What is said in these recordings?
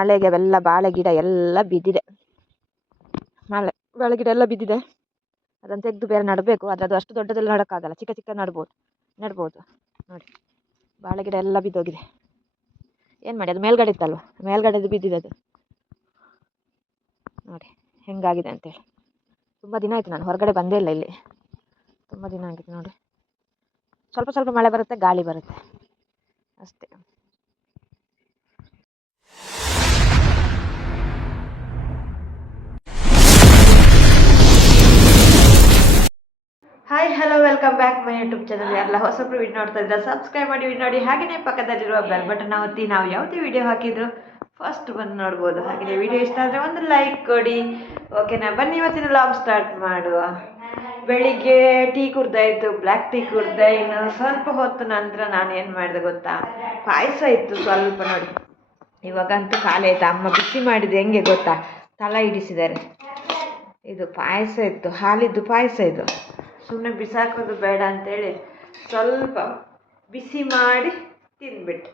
ಮಳೆಗೆ ಅವೆಲ್ಲ ಬಾಳೆ ಗಿಡ ಎಲ್ಲ ಬಿದ್ದಿದೆ. ಮಳೆ, ಬಾಳೆ ಗಿಡ ಎಲ್ಲ ಬಿದ್ದಿದೆ. ಅದನ್ನು ತೆಗೆದು ಬೇರೆ ನೆಡಬೇಕು, ಆದರೆ ಅದು ಅಷ್ಟು ದೊಡ್ಡದೆಲ್ಲ ನೆಡೋಕ್ಕಾಗಲ್ಲ. ಚಿಕ್ಕ ಚಿಕ್ಕ ನೆಡ್ಬೋದು ನೆಡ್ಬೋದು. ನೋಡಿ, ಬಾಳೆ ಗಿಡ ಎಲ್ಲ ಬಿದ್ದೋಗಿದೆ. ಏನು ಮಾಡಿ, ಅದು ಮೇಲ್ಗಡೆ ಇತ್ತಲ್ವ? ಮೇಲ್ಗಡೆದು ಬಿದ್ದಿದೆ ಅದು. ನೋಡಿ, ಹೆಂಗಾಗಿದೆ ಅಂತೇಳಿ ತುಂಬ ದಿನ ಆಯಿತು, ನಾನು ಹೊರಗಡೆ ಬಂದೇ ಇಲ್ಲ ಇಲ್ಲಿ. ತುಂಬ ದಿನ ಆಗಿದೆ ನೋಡಿ. ಸ್ವಲ್ಪ ಸ್ವಲ್ಪ ಮಳೆ ಬರುತ್ತೆ, ಗಾಳಿ ಬರುತ್ತೆ. ಅಷ್ಟೇ. Hi hello welcome back my YouTube channel ಎಲ್ಲ ಹೊಸಬ್ರು ವಿಡಿಯೋ ನೋಡ್ತಾ ಇದ್ದಾರೆ ಸಬ್ಸ್ಕ್ರೈಬ್ ಮಾಡಿ ವಿಡಿಯೋ ನೋಡಿ. ಹಾಗೆಯೇ ಪಕ್ಕದಲ್ಲಿರುವ ಬೆಲ್ ಬಟನ್ ಒತ್ತಿ ನಾವು ಯಾವುದೇ ವಿಡಿಯೋ ಹಾಕಿದ್ರು ಫಸ್ಟ್ ಬಂದು ನೋಡ್ಬೋದು. ಹಾಗೆಯೇ ವಿಡಿಯೋ ಇಷ್ಟ ಆದರೆ ಒಂದು ಲೈಕ್ ಕೊಡಿ. ಓಕೆನಾ ಬನ್ನಿ ಇವತ್ತಿನ ಲಾಗ್ ಸ್ಟಾರ್ಟ್ ಮಾಡುವ. ಬೆಳಿಗ್ಗೆ ಟೀ ಕುಡ್ದಾಯಿತು ಬ್ಲ್ಯಾಕ್ ಟೀ ಕುಡ್ದೆ. ಇನ್ನು ಸ್ವಲ್ಪ ಹೊತ್ತು ನಂತರ ನಾನು ಏನು ಮಾಡಿದೆ ಗೊತ್ತಾ? ಪಾಯಸ ಇತ್ತು ಸ್ವಲ್ಪ ನೋಡಿ. ಇವಾಗಂತೂ ಖಾಲಿ ಆಯ್ತು. ಅಮ್ಮ ಬಿಸಿ ಮಾಡಿದೆ ಹೆಂಗೆ ಗೊತ್ತಾ? ತಲ ಇಡಿಸಿದ್ದಾರೆ ಇದು ಪಾಯಸ ಇತ್ತು ಹಾಲಿದ್ದು ಪಾಯಸ ಇದು. ಸುಮ್ಮನೆ ಬಿಸಾಕೋದು ಬೇಡ ಅಂತೇಳಿ ಸ್ವಲ್ಪ ಬಿಸಿ ಮಾಡಿ ತಿಂದ್ಬಿಟ್ಟು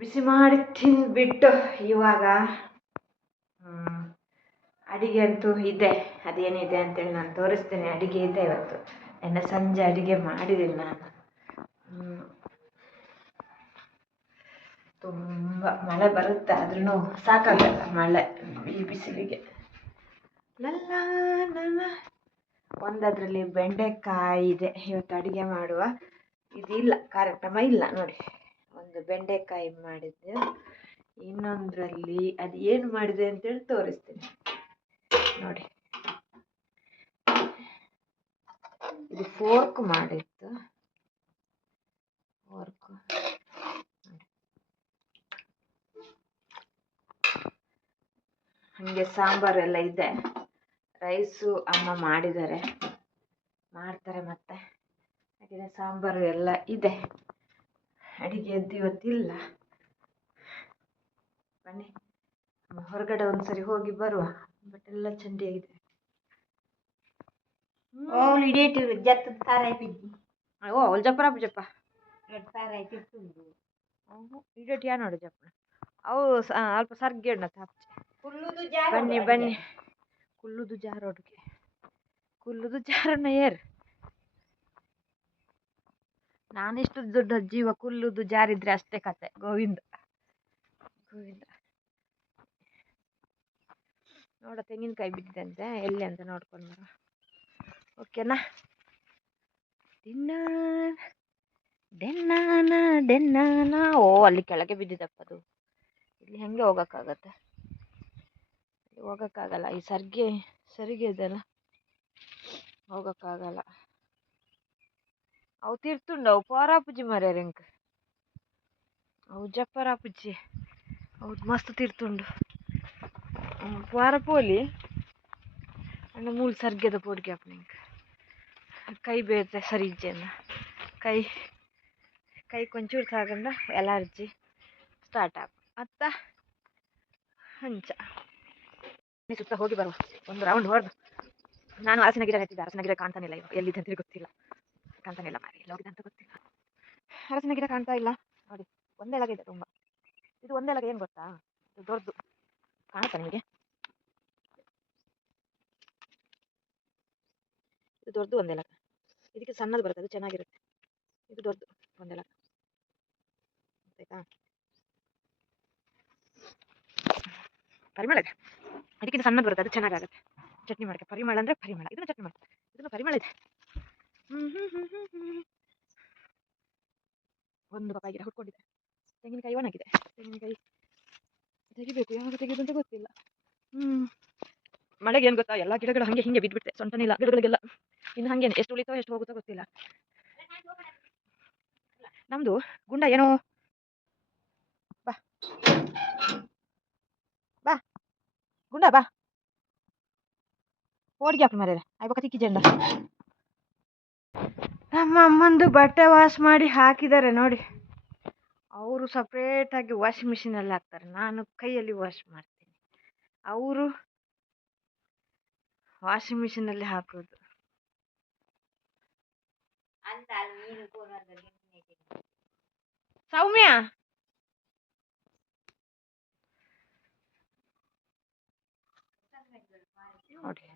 ಬಿಸಿ ಮಾಡಿ ತಿಂದ್ಬಿಟ್ಟು ಇವಾಗ ಅಡಿಗೆ ಅಂತೂ ಇದೆ, ಅದೇನಿದೆ ಅಂತೇಳಿ ನಾನು ತೋರಿಸ್ತೇನೆ. ಅಡಿಗೆ ಇದೆ ಇವತ್ತು. ನೆನ್ನೆ ಸಂಜೆ ಅಡಿಗೆ ಮಾಡಿದ್ದೀನಿ ನಾನು. ತುಂಬ ಮಳೆ ಬರುತ್ತೆ ಆದ್ರೂ ಸಾಕಾಗಲ್ಲ ಮಳೆ ಈ ಬಿಸಿಲಿಗೆ. ಲಲ್ಲ ನನ್ನ ಒಂದದ್ರಲ್ಲಿ ಬೆಂಡೆಕಾಯಿ ಇದೆ. ಇವತ್ತು ಅಡುಗೆ ಮಾಡುವ. ಇದಿಲ್ಲ, ಕಾರ್ಯಕ್ರಮ ಇಲ್ಲ, ನೋಡಿ. ಒಂದು ಬೆಂಡೆಕಾಯಿ ಮಾಡಿದ್ದೆ. ಇನ್ನೊಂದರಲ್ಲಿ ಅದು ಏನು ಮಾಡಿದೆ ಅಂತೇಳಿ ತೋರಿಸ್ತೀನಿ. ನೋಡಿ. ಇದು ಫೋರ್ಕ್ ಮಾಡಿತ್ತು. ಫೋರ್ಕ್. ಹಾಗೆ ಸಾಂಬಾರೆಲ್ಲ ಇದೆ. ರೈಸು ಅಮ್ಮ ಮಾಡಿದ್ದಾರೆ. ಮಾಡ್ತಾರೆ ಮತ್ತೆ. ಹಾಗೆ ಸಾಂಬಾರು ಎಲ್ಲ ಇದೆ. ಅಡಿಗೆಯದ್ದು ಇವತ್ತಿಲ್ಲ. ಬನ್ನಿ. ಹೊರಗಡೆ ಒಂದ್ಸರಿ ಹೋಗಿ ಬರುವ. ಬಟ್ ಎಲ್ಲ ಚಂಡಿಯಾಗಿದೆ ಓ ಅವಳು ಜಪ್ಪರ ಜಪ್ಪ. ಇಡೋಟ್ ಯಾ ನೋಡು ಜಪ್ಪ. ಅವು ಅಲ್ಪ ಸರ್ಗೆ ಬನ್ನಿ ಬನ್ನಿ. ಕುಲ್ಲುದು ಜಾರೋಡ್ಗೆ ಕುಲ್ಲುದು ಜಾರನ ಏರ್. ನಾನಿಷ್ಟು ದೊಡ್ಡ ಜೀವ ಕುಲ್ಲುದು ಜಾರಿದ್ರೆ ಅಷ್ಟೇ ಕತೆ. ಗೋವಿಂದ. ಗೋವಿಂದ. ನೋಡ, ತೆಂಗಿನಕಾಯಿ ಬಿದ್ದಿದೆ ಅಂತೆ ಎಲ್ಲಿ ಅಂತ ನೋಡ್ಕೊಂಡು ಬರೋ ಓಕೆನಾ? ಡೆನ್ನಾನ ಡೆನ್ನಾನ ಓ, ಅಲ್ಲಿ ಕೆಳಗೆ ಬಿದ್ದಿದಪ್ಪ ಅದು. ಇಲ್ಲಿ ಹೆಂಗೆ ಹೋಗೋಕ್ಕಾಗತ್ತೆ? ಹೋಗೋಕ್ಕಾಗಲ್ಲ. ಈ ಸರ್ಗೆ, ಸರಿಗೆ ಹೋಗಕ್ಕಾಗಲ್ಲ ಹೋಗೋಕ್ಕಾಗಲ್ಲ. ಅವು ತಿರ್ತುಂಡು, ಅವು ಪೋರಾಪುಜಿ ಮರ್ಯಾರ ಇಂಕ್ ಅವು ಜಪ್ಪರಾಪುಜಿ ಅವು ಮಸ್ತ್ ತಿರ್ತುಂಡು. ಪೋರಪೋಲಿ ಅಣ್ಣ ಮೂಲ ಸರ್ಗೆದ ಪೋಡ್ಗೆ ಇಂಕ್ ಕೈ ಬೇತೆ ಸರಿಜ್ಜೆನ ಕೈ ಕೈ ಕೊಂಚೂರು ತಾಗಂಡ ಎಲರ್ಜಿ ಸ್ಟಾರ್ಟ್ ಆಪ್. ಅತ್ತ, ಹಂಚ. ನೀ ಸುತ್ತ ಹೋಗಿ ಬರುವ. ಒಂದು ರೌಂಡ್ ಹೊಡೆದು. ನಾನು ಅರಸಿನ ಗಿಡ ನೆಟ್ಟಿದ್ದೆ. ಅರಸಿನ ಗಿಡ ಕಾಣ್ತಾನಿಲ್ಲ ಇವಾಗ. ಎಲ್ಲಿದೆ ಅಂತ ಗೊತ್ತಿಲ್ಲ. ಕಾಣ್ತಾನಿಲ್ಲ ಮಾರಿ. ಎಲ್ಲ ಹೋಗಿದೆ ಅಂತ ಗೊತ್ತಿಲ್ಲ. ಅರಸಿನ ಗಿಡ ಕಾಣ್ತಾ ಇಲ್ಲ. ನೋಡಿ, ಒಂದೇ ಇದೆ ತುಂಬ. ಇದು ಒಂದೇ ಲಗ ಏನು ಗೊತ್ತಾ? ದೊಡ್ಡದು. ಕಾಣುತ್ತಾ ನಿಮಗೆ? ಇದು ದೊಡ್ಡದು ಒಂದೇ ಲಗ. ಇದಕ್ಕೆ ಸಣ್ಣದು ಬರುತ್ತೆ. ಅದು ಚೆನ್ನಾಗಿರುತ್ತೆ. ಇದು ದೊಡ್ಡದು ಒಂದೆಲಗ ಆಯ್ತಾ? ಪರಿಮಳ ಇದೆ. ಅದಕ್ಕಿಂತ ಸಣ್ಣದು ಬರುತ್ತೆ, ಅದು ಚೆನ್ನಾಗಾಗುತ್ತೆ. ಚಟ್ನಿ ಮಾಡಕ್ಕೆ ಪರಿಮಳ ಅಂದರೆ ಪರಿಮಳ, ಇದನ್ನು ಚಟ್ನಿ ಮಾಡ್ತಾರೆ ಇದನ್ನು ಪರಿಮಳ ಇದೆ. ಒಂದು ಪಪ್ಪಾಯಿ ಗಿಡ ಹುಟ್ಕೊಂಡಿದೆ. ತೆಂಗಿನಕಾಯಿ ಒಣಗಿದೆ. ತೆಂಗಿನಕಾಯಿ ತೆಗಿಬೇಕು, ಯಾವಾಗ ತೆಗೆಯೋದು ಅಂತ ಗೊತ್ತಿಲ್ಲ. ಹ್ಮ್. ಮಳೆಗೆ ಏನು ಗೊತ್ತಾ, ಎಲ್ಲ ಗಿಡಗಳು ಹಂಗೆ ಹಿಂಗೆ ಬಿದ್ದುಬಿಟ್ಟೆ ಸೊಂಟನಿಲ್ಲ ಗಿಡಗಳಿಗೆಲ್ಲ ಇನ್ನು ಹಂಗೆ ಎಷ್ಟು ಉಳಿತೋ ಎಷ್ಟು ಹೋಗುತ್ತೋ ಗೊತ್ತಿಲ್ಲ. ನಮ್ದು ಗುಂಡ ಏನೋ ಬಾ. ಗುಂಡ ಬಾ ಓಡಿಗೆ ಹಾಕಿ ಮರ್ಯಾರೆ ಆಯ್ಬಕ್ಕ ತಿಕ್ಕಿ ಜೆಂಡ ನಮ್ಮ ಅಮ್ಮಂದು ಬಟ್ಟೆ ವಾಶ್ ಮಾಡಿ ಹಾಕಿದ್ದಾರೆ ನೋಡಿ. ಅವರು ಸಪ್ರೇಟಾಗಿ ವಾಷಿಂಗ್ ಮಿಷಿನಲ್ಲಿ ಹಾಕ್ತಾರೆ. ನಾನು ಕೈಯಲ್ಲಿ ವಾಶ್ ಮಾಡ್ತೀನಿ. ಅವರು ವಾಷಿಂಗ್ ಮಿಷಿನಲ್ಲಿ ಹಾಕೋದು. ಸೌಮ್ಯ ನೋಡಿ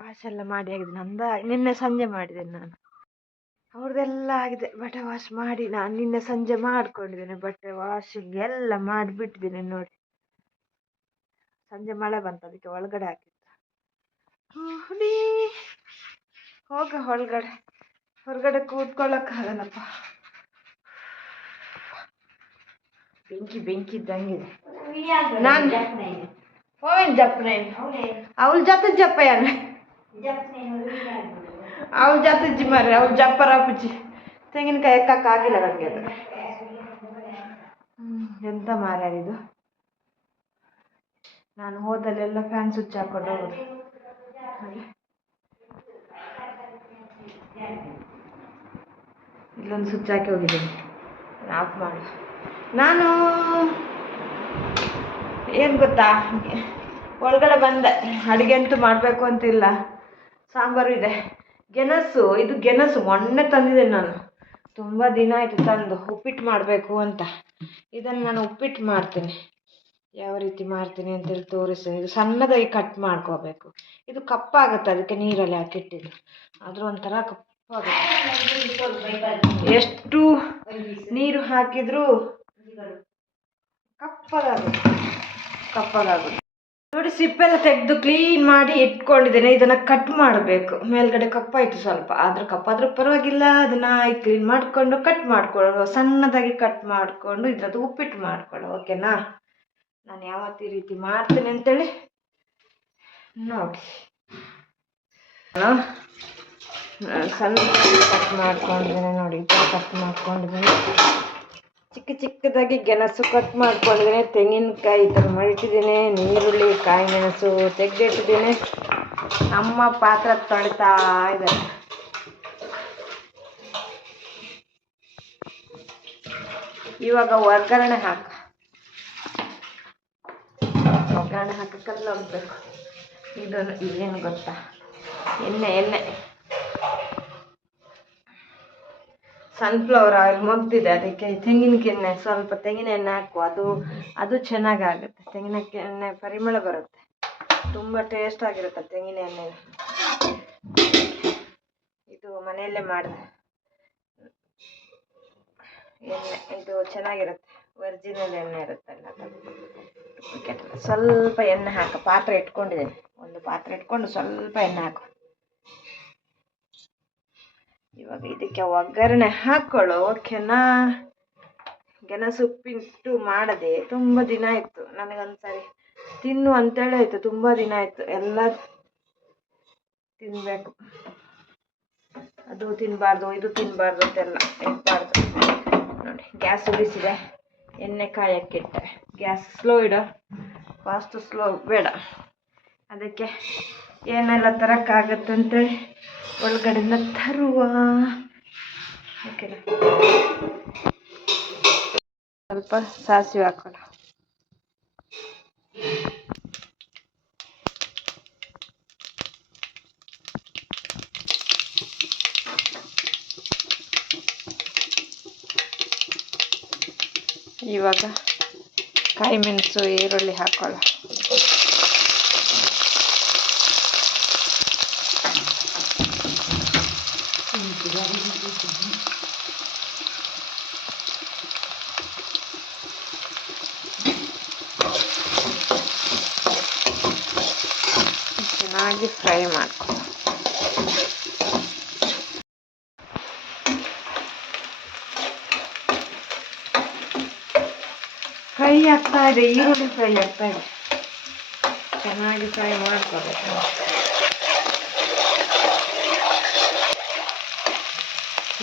ವಾಶ್ ಎಲ್ಲ ಮಾಡಿ ಆಗಿದೆ ನಂದ ನಿನ್ನೆ ಸಂಜೆ ಮಾಡಿದ್ದೇನೆ ನಾನು. ಅವ್ರದ್ದೆಲ್ಲ ಆಗಿದೆ. ಬಟ್ಟೆ ವಾಶ್ ಮಾಡಿ ನಾನು ನಿನ್ನೆ ಸಂಜೆ ಮಾಡ್ಕೊಂಡಿದ್ದೇನೆ ಬಟ್ಟೆ ವಾಷಿಂಗ್ ಎಲ್ಲ ಮಾಡಿಬಿಟ್ಟಿದ್ದೇನೆ ನೋಡಿ. ಸಂಜೆ ಮಳೆ ಬಂತು ಅದಕ್ಕೆ ಒಳಗಡೆ ಹಾಕಿದ್ದ. ಹುಡಿ ಹೋಗ ಒಳಗಡೆ ಹೊರಗಡೆ ಕೂತ್ಕೊಳ್ಳೋಕ್ಕಾಗಲ್ಲಪ್ಪ ಬೆಂಕಿ ಬೆಂಕಿ ಇದ್ದಂಗಿದೆ. ನಾನು ಜಪ್ಪನೆ ಅವಳ ಜೊತೆ ಜಪ್ಪ ಯಾರು ಅವಳ ಜಾತಿ ಜಿ ಅವು ಜಪ್ಪರ ಅಪ್ಪಜ್ಜಿ. ತೆಂಗಿನಕಾಯಿ ಎಕ್ಕಾಗಿಲ್ಲ ನನಗೆ ಅದು. ಎಂತ ಮಾರ್ಯಾರಿದು ನಾನು ಹೋದಲ್ಲೆಲ್ಲ ಫ್ಯಾನ್ ಸ್ವಿಚ್ ಹಾಕೊಂಡು ಹೋಗುದು. ಇಲ್ಲೊಂದು ಸ್ವಿಚ್ ಹಾಕಿ ಹೋಗಿದ್ದೀನಿ. ಆಫ್ ಮಾಡಿ. ನಾನು ಏನು ಗೊತ್ತಾ? ಒಳಗಡೆ ಬಂದೆ. ಅಡುಗೆ ಅಂತೂ ಮಾಡಬೇಕು ಅಂತಿಲ್ಲ. ಸಾಂಬಾರು ಇದೆ. ಗೆಣಸು, ಇದು ಗೆಣಸು, ಮೊನ್ನೆ ತಂದಿದ್ದೆ ನಾನು. ತುಂಬ ದಿನ ಆಯಿತು ತಂದು, ಉಪ್ಪಿಟ್ಟು ಮಾಡಬೇಕು ಅಂತ. ಇದನ್ನು ನಾನು ಉಪ್ಪಿಟ್ಟು ಮಾಡ್ತೀನಿ. ಯಾವ ರೀತಿ ಮಾಡ್ತೀನಿ ಅಂತೇಳಿ ತೋರಿಸ್ತೀನಿ ಇದು ಸಣ್ಣದಾಗಿ ಕಟ್ ಮಾಡ್ಕೋಬೇಕು. ಇದು ಕಪ್ಪಾಗುತ್ತೆ, ಅದಕ್ಕೆ ನೀರಲ್ಲಿ ಹಾಕಿಟ್ಟಿದ್ದು. ಆದರೂ ಒಂಥರ ಕಪ್ಪಾಗುತ್ತೆ. ಎಷ್ಟು ನೀರು ಹಾಕಿದರೂ ಕಪ್ಪಗಾಗುತ್ತೆ ಕಪ್ಪಗಾಗುತ್ತೆ ನೋಡಿ, ಸಿಪ್ಪೆಲ್ಲ ತೆಗೆದು ಕ್ಲೀನ್ ಮಾಡಿ ಇಟ್ಕೊಂಡಿದ್ದೇನೆ. ಇದನ್ನು ಕಟ್ ಮಾಡಬೇಕು. ಮೇಲ್ಗಡೆ ಕಪ್ಪಾಯಿತು ಸ್ವಲ್ಪ. ಆದರೂ ಕಪ್ಪಾದ್ರೂ ಪರವಾಗಿಲ್ಲ. ಅದನ್ನು ಕ್ಲೀನ್ ಮಾಡಿಕೊಂಡು ಕಟ್ ಮಾಡ್ಕೊಳ್ಳೋದು. ಸಣ್ಣದಾಗಿ ಕಟ್ ಮಾಡಿಕೊಂಡು ಇದ್ರದ್ದು ಉಪ್ಪಿಟ್ಟು ಮಾಡ್ಕೊಳ್ಳೋ ಓಕೆನಾ? ನಾನು ಯಾವತ್ತು ರೀತಿ ಮಾಡ್ತೀನಿ ಅಂತೇಳಿ ನೋಡಿ. ಸಣ್ಣ ಕಟ್ ಮಾಡ್ಕೊಂಡಿದ್ದೇನೆ ನೋಡಿ. ಕಟ್ ಮಾಡ್ಕೊಂಡಿದ್ದೀನಿ. ಚಿಕ್ಕ ಚಿಕ್ಕದಾಗಿ ಗೆಣಸು ಕಟ್ ಮಾಡ್ಕೊಂಡಿದ್ದೀನಿ ತೆಂಗಿನಕಾಯಿ ಈ ಥರ ಮಾಡಿಟ್ಟಿದ್ದೀನಿ ನೀರುಳ್ಳಿ, ಕಾಯಿ ಮೆಣಸು ತೆಗೆದಿಟ್ಟಿದ್ದೀನಿ. ಅಮ್ಮ ಪಾತ್ರ ತೊಳಿತಾ ಇದ್ದಾರೆ. ಇವಾಗ ಒಗ್ಗರಣೆ ಹಾಕ. ಒಗ್ಗರಣೆ ಹಾಕಕ್ಕೆಲ್ಲ ಹೋಗ್ಬೇಕು ಇದನ್ನು ಏನು ಗೊತ್ತಾ? ಎಣ್ಣೆ ಎಣ್ಣೆ. ಸನ್ಫ್ಲವರ್ ಆಯಿಲ್ ಮಗ್ದಿದೆ. ಅದಕ್ಕೆ ತೆಂಗಿನ ಎಣ್ಣೆ, ಸ್ವಲ್ಪ ತೆಂಗಿನ ಎಣ್ಣೆ ಹಾಕು ಅದು ಅದು ಚೆನ್ನಾಗಾಗುತ್ತೆ. ತೆಂಗಿನ ಎಣ್ಣೆ ಪರಿಮಳ ಬರುತ್ತೆ. ತುಂಬ ಟೇಸ್ಟ್ ಆಗಿರುತ್ತೆ ತೆಂಗಿನ ಎಣ್ಣೆ ಇದು ಮನೆಯಲ್ಲೇ ಮಾಡಿದೆ ಎಣ್ಣೆ. ಇದು ಚೆನ್ನಾಗಿರುತ್ತೆ. ಒರಿಜಿನಲ್ ಎಣ್ಣೆ ಇರುತ್ತಲ್ಲ. ಸ್ವಲ್ಪ ಎಣ್ಣೆ ಹಾಕು. ಪಾತ್ರೆ ಇಟ್ಕೊಂಡಿದ್ದೀನಿ. ಒಂದು ಪಾತ್ರೆ ಇಟ್ಕೊಂಡು ಸ್ವಲ್ಪ ಎಣ್ಣೆ ಹಾಕು. ಇವಾಗ ಇದಕ್ಕೆ ಒಗ್ಗರಣೆ ಹಾಕ್ಕೊಳ್ಳೋ ಓಕೆನಾ ಗೆಣಸು ಉಪ್ಪಿಟ್ಟು ಮಾಡದೆ ತುಂಬ ದಿನ ಆಯಿತು ನನಗೊಂದ್ಸರಿ ತಿನ್ನು ಅಂತೇಳಿ ಆಯಿತು, ತುಂಬ ದಿನ ಆಯಿತು. ಎಲ್ಲ ತಿನ್ನಬೇಕು ಅದು ತಿನ್ನಬಾರ್ದು ಇದು ತಿನ್ನಬಾರ್ದು ಅಂತೆಲ್ಲ ಇರಬಾರ್ದು ನೋಡಿ, ಗ್ಯಾಸ್ ಉಳಿಸಿದೆ ಎಣ್ಣೆ ಕಾಯಕ್ಕಿಟ್ಟೆ ಗ್ಯಾಸ್ ಸ್ಲೋ ಇಡು. ಫಾಸ್ಟ್ ಸ್ಲೋ, ಬೇಡ. ಅದಕ್ಕೆ ಏನೆಲ್ಲ ತರೋಕ್ಕಾಗತ್ತೆ ಒಳಗಡೆಯಿಂದ ತರುವ. ಓಕೆನಾ ಸ್ವಲ್ಪ ಸಾಸಿವೆ ಹಾಕೋಣ. ಇವಾಗ ಕಾಯಿ ಮೆಣಸು ಈರುಳ್ಳಿ ಹಾಕೊಳ್ಳ ಚೆನ್ನಾಗಿ ಫ್ರೈ ಮಾಡ್ಕೊ ಫ್ರೈ ಆಗ್ತಾ ಇದೆ ಈರುಳ್ಳಿ ಫ್ರೈ ಆಗ್ತಾ ಇದೆ ಚೆನ್ನಾಗಿ ಫ್ರೈ ಮಾಡ್ಕೋಬೇಕು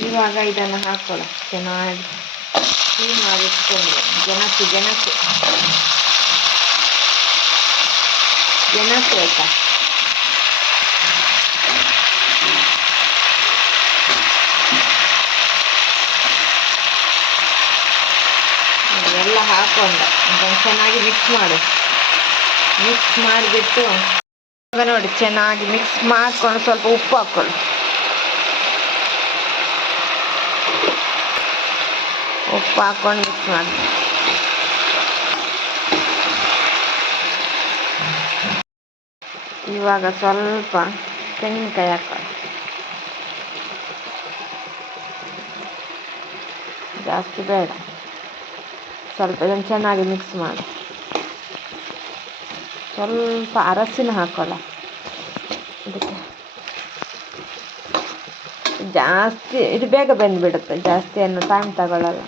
ಇವಾಗ ಇದನ್ನು ಹಾಕೊಳ್ಳ ಚೆನ್ನಾಗಿ ಕ್ಲೀನ್ ಮಾಡಿ ಇಟ್ಕೊಂಡು ಗೆಣಸು ಗೆಣಸು ಗೆಣಸು ಆಯ್ತಾ ಹಾಕೊಂಡು. ಅದನ್ನು ಚೆನ್ನಾಗಿ ಮಿಕ್ಸ್ ಮಾಡು. ಮಿಕ್ಸ್ ಮಾಡಿಬಿಟ್ಟು ನೋಡಿ, ಚೆನ್ನಾಗಿ ಮಿಕ್ಸ್ ಮಾಡ್ಕೊಂಡು ಸ್ವಲ್ಪ ಉಪ್ಪು ಹಾಕ್ಕೊಳ್ಳಿ. ಉಪ್ಪು ಹಾಕ್ಕೊಂಡು ಮಿಕ್ಸ್ ಮಾಡಿ. ಇವಾಗ ಸ್ವಲ್ಪ ತೆಂಗಿನಕಾಯಿ ಹಾಕೊಳ್ಳಿ ಜಾಸ್ತಿ ಬೇಡ. ಸ್ವಲ್ಪ ಇದನ್ನು ಚೆನ್ನಾಗಿ ಮಿಕ್ಸ್ ಮಾಡಿ. ಸ್ವಲ್ಪ ಅರಸಿನ ಹಾಕೋಲ್ಲ ಇದಕ್ಕೆ. ಜಾಸ್ತಿ ಇದು ಬೇಗ ಬೆಂದ್ಬಿಡುತ್ತೆ ಜಾಸ್ತಿ ಏನು ಟೈಮ್ ತಗೊಳ್ಳಲ್ಲ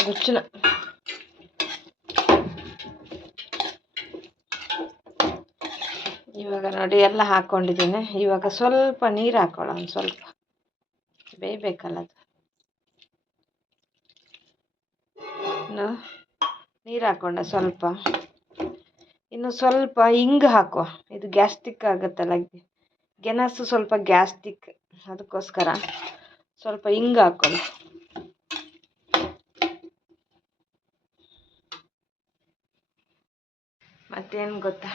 ಗುಚ್ಚನ. ಇವಾಗ ನೋಡಿ, ಎಲ್ಲ ಹಾಕ್ಕೊಂಡಿದ್ದೀನಿ ಇವಾಗ ಸ್ವಲ್ಪ ನೀರು ಹಾಕೊಳ್ಳೋ ಒಂದು ಸ್ವಲ್ಪ. ಬೇಯಬೇಕಲ್ಲ ಅದು. ನೀರು ಹಾಕೊಂಡ ಸ್ವಲ್ಪ. ಇನ್ನು ಸ್ವಲ್ಪ ಹಿಂಗ್ ಹಾಕುವ. ಇದು ಗ್ಯಾಸ್ಟಿಕ್ ಆಗುತ್ತಲ್ಲ ಗೆಣಸು ಸ್ವಲ್ಪ ಗ್ಯಾಸ್ಟಿಕ್, ಅದಕ್ಕೋಸ್ಕರ ಸ್ವಲ್ಪ ಹಿಂಗ್ ಹಾಕೊಳ್ಳಿ ಮತ್ತೇನು ಗೊತ್ತಾ?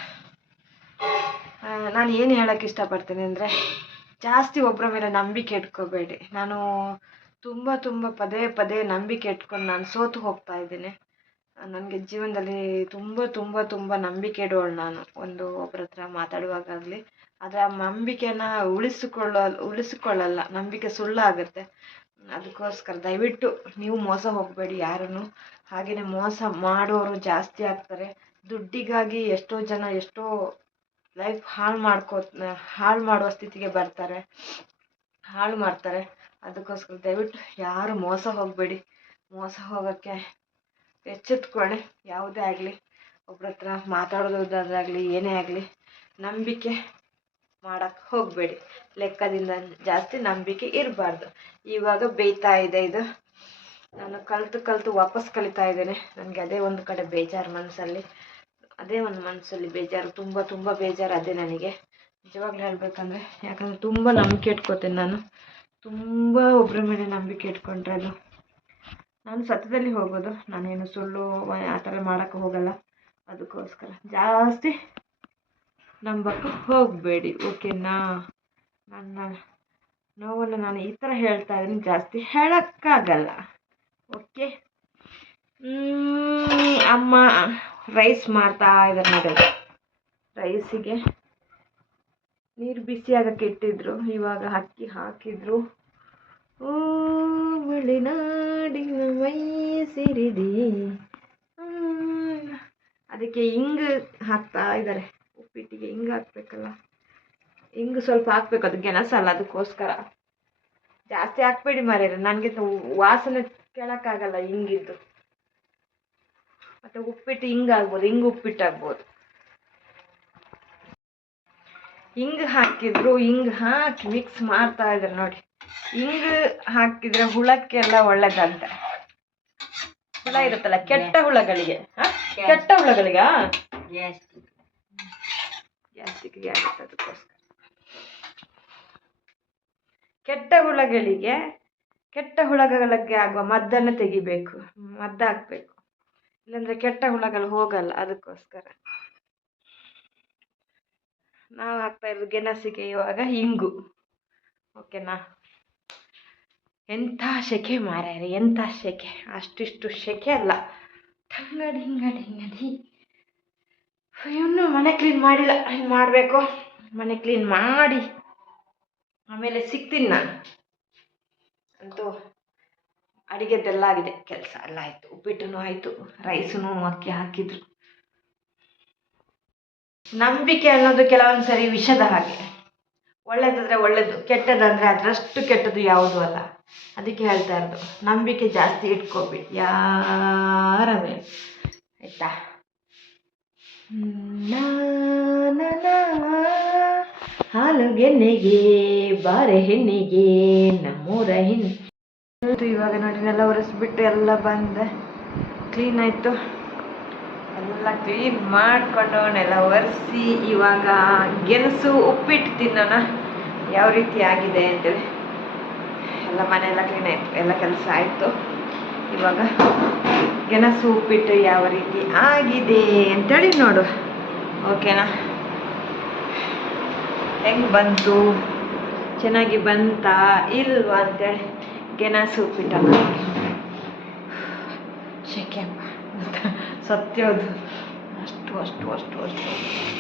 ನಾನು ಏನು ಹೇಳಕ್ಕೆ ಇಷ್ಟಪಡ್ತೀನಿ ಅಂದರೆ ಜಾಸ್ತಿ ಒಬ್ಬರ ಮೇಲೆ ನಂಬಿಕೆ ಇಟ್ಕೋಬೇಡಿ. ನಾನು ತುಂಬ ತುಂಬ ಪದೇ ಪದೇ ನಂಬಿಕೆ ಇಟ್ಕೊಂಡು ನಾನು ಸೋತು ಹೋಗ್ತಾ ಇದ್ದೀನಿ. ನನಗೆ ಜೀವನದಲ್ಲಿ ತುಂಬ ತುಂಬ ತುಂಬ ನಂಬಿಕೆ ಇಡೋಳು ನಾನು. ಒಂದು ಒಬ್ಬರ ಹತ್ರ ಮಾತಾಡುವಾಗಲಿ ಆದರೆ ಆ ನಂಬಿಕೆನ ಉಳಿಸಿಕೊಳ್ಳೋ, ಉಳಿಸಿಕೊಳ್ಳಲ್ಲ, ನಂಬಿಕೆ ಸುಳ್ಳಾಗುತ್ತೆ. ಅದಕ್ಕೋಸ್ಕರ ದಯವಿಟ್ಟು ನೀವು ಮೋಸ ಹೋಗಬೇಡಿ ಯಾರನ್ನು. ಹಾಗೆಯೇ ಮೋಸ ಮಾಡೋರು ಜಾಸ್ತಿ ಆಗ್ತಾರೆ. ದುಡ್ಡಿಗಾಗಿ ಎಷ್ಟೋ ಜನ ಎಷ್ಟೋ ಲೈಫ್ ಹಾಳು ಮಾಡ್ಕೋ, ಹಾಳು ಮಾಡುವ ಸ್ಥಿತಿಗೆ ಬರ್ತಾರೆ. ಹಾಳು ಮಾಡ್ತಾರೆ. ಅದಕ್ಕೋಸ್ಕರ ದಯವಿಟ್ಟು ಯಾರು ಮೋಸ ಹೋಗಬೇಡಿ. ಮೋಸ ಹೋಗೋಕ್ಕೆ ಎಚ್ಚೆತ್ಕೊಳ್ಳಿ ಯಾವುದೇ ಆಗಲಿ, ಒಬ್ರ ಹತ್ರ ಮಾತಾಡೋದಾಗಲಿ ಏನೇ ಆಗಲಿ, ನಂಬಿಕೆ ಮಾಡೋಕ್ಕೆ ಹೋಗಬೇಡಿ. ಲೆಕ್ಕದಿಂದ ಜಾಸ್ತಿ ನಂಬಿಕೆ ಇರಬಾರ್ದು. ಇವಾಗ ಬೇಯ್ತಾ ಇದೆ ಇದು. ನಾನು ಕಲಿತು ಕಲಿತು ವಾಪಸ್ ಕಲಿತಾ ಇದ್ದೇನೆ. ನನಗೆ ಅದೇ ಒಂದು ಕಡೆ ಬೇಜಾರು ಮನಸ್ಸಲ್ಲಿ ಅದೇ ಒಂದು ಮನಸ್ಸಲ್ಲಿ ಬೇಜಾರು, ತುಂಬ ತುಂಬ ಬೇಜಾರು ಅದೇ ನನಗೆ. ನಿಜವಾಗ್ಲೂ ಹೇಳ್ಬೇಕಂದ್ರೆ, ಯಾಕಂದರೆ ತುಂಬ ನಂಬಿಕೆ ಇಟ್ಕೋತೀನಿ ನಾನು. ತುಂಬ ಒಬ್ಬರ ಮೇಲೆ ನಂಬಿಕೆ ಇಟ್ಕೊಂಡ್ರೆ ಅದು. ನಾನು ಸತ್ಯದಲ್ಲಿ ಹೋಗೋದು, ನಾನೇನು ಸುಳ್ಳು ಆ ಥರ ಮಾಡೋಕ್ಕೆ ಹೋಗಲ್ಲ. ಅದಕ್ಕೋಸ್ಕರ ಜಾಸ್ತಿ ನಂಬಕ್ಕೆ ಹೋಗಬೇಡಿ, ಓಕೆನಾ? ನನ್ನ ನೋವನ್ನು ನಾನು ಈ ಥರ ಹೇಳ್ತಾ ಇದ್ದೀನಿ, ಜಾಸ್ತಿ ಹೇಳೋಕ್ಕಾಗಲ್ಲ. ಓಕೆ? ಅಮ್ಮ. ರೈಸ್ ಮಾಡ್ತಾ ಇದ್ದಾರೆ ನೋಡಿ. ರೈಸಿಗೆ ನೀರು ಬಿಸಿ ಆಗಕ್ಕೆ ಇಟ್ಟಿದ್ರು, ಇವಾಗ ಅಕ್ಕಿ ಹಾಕಿದ್ರು. ಓ, ಮಲೆನಾಡಿನ ಮೈ ಸಿರಿದಿ ಅದಕ್ಕೆ ಹಿಂಗ್ ಹಾಕ್ತಾ ಇದ್ದಾರೆ ಉಪ್ಪಿಟ್ಟಿಗೆ ಹಿಂಗ್ ಹಾಕ್ಬೇಕಲ್ಲ. ಹಿಂಗ್ ಸ್ವಲ್ಪ ಹಾಕ್ಬೇಕು ಅದು ಗೆಣಸಲ್ಲ ಅದಕ್ಕೋಸ್ಕರ. ಜಾಸ್ತಿ ಹಾಕ್ಬೇಡಿ ಮರ್ಯಾರ ನನಗೆ ವಾಸನೆ ಕೇಳೋಕ್ಕಾಗಲ್ಲ ಹಿಂಗಿದ್ದು. ಮತ್ತೆ ಉಪ್ಪಿಟ್ಟು ಹಿಂಗಾಗ್ಬೋದು ಹಿಂಗ್ ಉಪ್ಪಿಟ್ಟು ಆಗ್ಬೋದು. ಹಿಂಗ್ ಹಾಕಿದ್ರು ಹಿಂಗ್ ಹಾಕಿ ಮಿಕ್ಸ್ ಮಾಡ್ತಾ ಇದ್ರು ನೋಡಿ. ಹಿಂಗ್ ಹಾಕಿದ್ರೆ ಹುಳಕ್ಕೆಲ್ಲ ಒಳ್ಳೇದಂತೆ. ಹುಳ ಇರುತ್ತಲ್ಲ? ಕೆಟ್ಟ ಹುಳಗಳಿಗೆ ಹ? ಕೆಟ್ಟ ಹುಳಗಳಿಗೆ? ಕೆಟ್ಟ ಹುಳಗಳಿಗೆ ಕೆಟ್ಟ ಹುಳಗಳಿಗೆ ಆಗುವ ಮದ್ದನ್ನು ತೆಗಿಬೇಕು. ಮದ್ದು ಹಾಕ್ಬೇಕು ಇಲ್ಲಾಂದ್ರೆ ಕೆಟ್ಟ ಹುಳಗಳು ಹೋಗಲ್ಲ ಅದಕ್ಕೋಸ್ಕರ. ನಾವು ಹಾಕ್ತಾ ಇರೋದು ಗೆಣಸಿಗೆ ಇವಾಗ ಹಿಂಗು ಓಕೆನಾ? ಎಂಥ ಸೆಕೆ ಮಾರ್ಯಾರೆ ಎಂಥ ಸೆಕೆ ಅಷ್ಟಿಷ್ಟು ಶೆಕೆ ಅಲ್ಲ. ಟಂಗಡಿ ಹಿಂಗಡಿ ಹಿಂಗಡಿ. ಇವನು ಮನೆ ಕ್ಲೀನ್ ಮಾಡಿಲ್ಲ. ಹಿಂಗೆ ಮಾಡಬೇಕು? ಮನೆ ಕ್ಲೀನ್ ಮಾಡಿ. ಆಮೇಲೆ ಸಿಗ್ತೀನಿ ನಾನು. ಅಂತೂ ಅಡಿಗೆದ್ದೆಲ್ಲ ಆಗಿದೆ. ಕೆಲಸ ಎಲ್ಲ ಆಯಿತು. ಉಪ್ಪಿಟ್ಟು ಆಯಿತು. ರೈಸೂ ಅಕ್ಕಿ ಹಾಕಿದ್ರು. ನಂಬಿಕೆ ಅನ್ನೋದು ಕೆಲವೊಂದು ಸರಿ ವಿಷದ ಹಾಗೆ. ಒಳ್ಳೇದಂದ್ರೆ ಒಳ್ಳೇದು, ಕೆಟ್ಟದಂದ್ರೆ ಅದರಷ್ಟು ಕೆಟ್ಟದ್ದು ಯಾವುದೂ ಅಲ್ಲ. ಅದಕ್ಕೆ ಹೇಳ್ತಾ ಇರೋದು, ನಂಬಿಕೆ ಜಾಸ್ತಿ ಇಟ್ಕೋಬೇಡಿ ಯಾರ ಮೇಲೆ? ಆಯ್ತಾ? ಹಾಲು ಗೆನ್ನೆಗೆ ಬಾರೆ ಹೆಣ್ಣಿಗೆ ನಮ್ಮೂರ ಹೆಣ್ಣು ಹೌದು, ಇವಾಗ ನೋಡಿ ನೆಲ ಒರೆಸ್ಬಿಟ್ಟು ಎಲ್ಲ ಬಂದೆ. ಕ್ಲೀನ್ ಆಯಿತು. ಎಲ್ಲ ಕ್ಲೀನ್ ಮಾಡಿಕೊಂಡು ನೆಲ ಒರೆಸಿ ಇವಾಗ ಗೆಣಸು ಉಪ್ಪಿಟ್ಟು ತಿನ್ನೋಣ. ಯಾವ ರೀತಿ ಆಗಿದೆ ಅಂತೇಳಿ. ಎಲ್ಲ ಮನೆ ಎಲ್ಲ ಕ್ಲೀನ್ ಆಯಿತು. ಎಲ್ಲ ಕೆಲಸ ಆಯಿತು. ಇವಾಗ ಗೆಣಸು ಉಪ್ಪಿಟ್ಟು ಯಾವ ರೀತಿ ಆಗಿದೆ ಅಂತೇಳಿ ನೋಡು ಓಕೆನಾ ಹೆಂಗೆ ಬಂತು? ಚೆನ್ನಾಗಿ ಬಂತಾ ಇಲ್ವಾ ಅಂತೇಳಿ. ನೋಡಿ ಶೆಕೆ ಸತ್ಯ ಅದು. ಅಷ್ಟು ಅಷ್ಟು ಅಷ್ಟು ಅಷ್ಟು.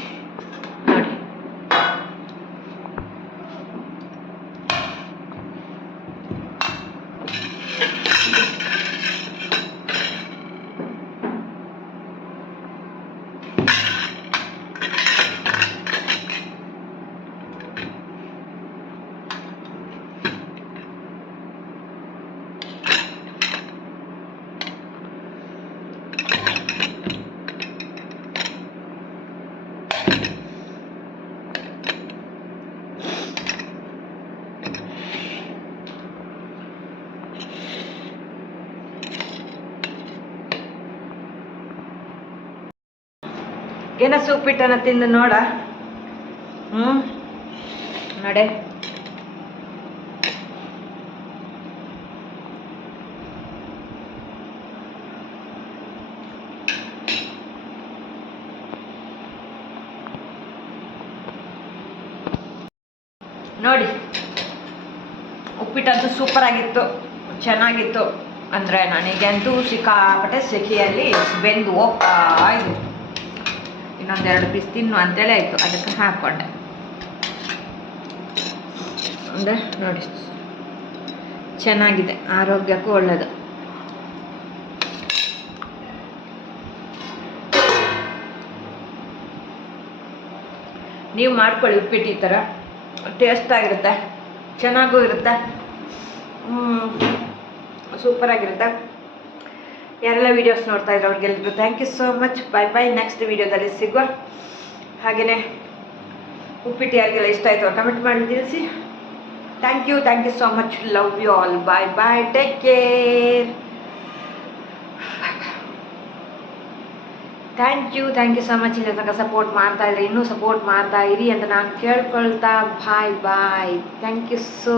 ಗೆಣಸು ಉಪ್ಪಿಟ್ಟನ್ನ ತಿಂದು ನೋಡ. ಹ್ಞೂ ನಡೆ. ನೋಡಿ. ಉಪ್ಪಿಟ್ಟಂತೂ ಸೂಪರ್ ಆಗಿತ್ತು. ಚೆನ್ನಾಗಿತ್ತು. ಅಂದರೆ ಅಂತೂ ಸಿಕ್ಕಾಪಟ್ಟೆ ಸೆಖೆಯಲ್ಲಿ ಬೆಂದು ಹೋಗ್ತಾ ಇನ್ನೊಂದೆರಡು ಪೀಸ್ ತಿನ್ನು ಅಂತೇಳಿ ಆಯಿತು. ಅದಕ್ಕೆ ಹಾಕ್ಕೊಂಡೆ ಅಂದರೆ ನೋಡಿ, ಚೆನ್ನಾಗಿದೆ. ಆರೋಗ್ಯಕ್ಕೂ ಒಳ್ಳೆಯದು ನೀವು ಮಾಡ್ಕೊಳ್ಳಿ ಉಪ್ಪಿಟ್ಟು ಈ ಥರ. ಟೇಸ್ಟ್ ಆಗಿರುತ್ತೆ. ಚೆನ್ನಾಗೂ ಇರುತ್ತೆ. ಸೂಪರಾಗಿರುತ್ತೆ. ಯಾರೆಲ್ಲ ವೀಡಿಯೋಸ್ ನೋಡ್ತಾ ಇದ್ರು ಅವ್ರಿಗೆಲ್ಲರಿಗೂ thank you so much bye bye next ವೀಡಿಯೋದಲ್ಲಿ ಸಿಗುವ ಹಾಗೆಯೇ ಉಪ್ಪಿಟ್ಟು ಯಾರಿಗೆಲ್ಲ ಇಷ್ಟ ಆಯಿತು ಕಮೆಂಟ್ ಮಾಡಿ ತಿಳಿಸಿ. Thank you thank you so much love you all bye bye take care thank you thank you so much ಇಲ್ಲಿ ತನಕ ಸಪೋರ್ಟ್ ಮಾಡ್ತಾ ಇದ್ರಿ ಇನ್ನೂ ಸಪೋರ್ಟ್ ಮಾಡ್ತಾ ಇರಿ ಅಂತ ನಾನು ಕೇಳ್ಕೊಳ್ತಾ. Bye bye thank you so